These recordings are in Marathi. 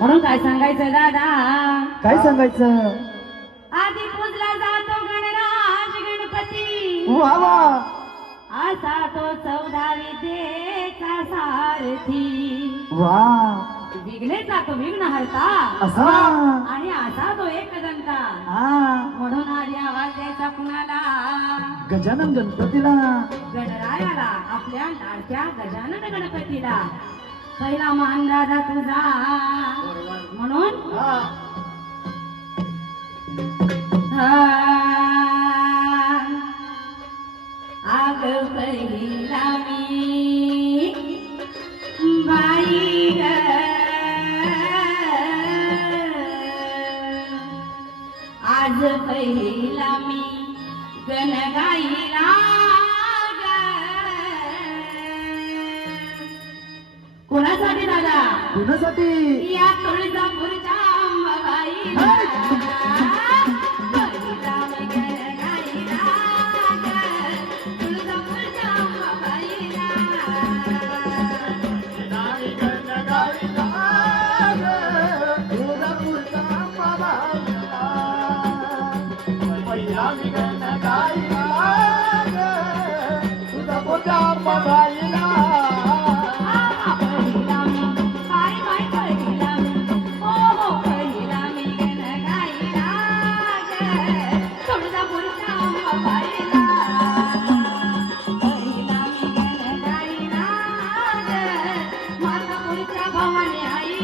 म्हणून काय सांगायचं दादा? काय सांगायचं? आधी पूजला जातो गणराज गणपती. वा वा. असा तो चौदा विद्येचा सारथी. वा. विघ्नेचा तो विघ्न हरता. असा. आणि असा तो एक हा. म्हणून आधी आवाज द्यायचा कुणाला? गजानन गणपतीला. गणरायाला आपल्या लाडक्या गजानन गणपतीला. पहिला मान दादा तुझा. म्हणून. आग पहिला मी बाई आज पहिला मी गण कुणासाठी? या तुळजापूरच्या. तुळजापूरच्या अंबाबाईला.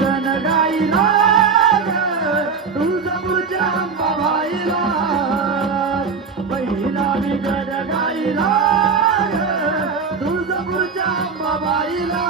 गण गाईला तुळजापूरच्या अंबाबाईला पहिला मी गण गाईला तुळजापूरच्या अंबाबाईला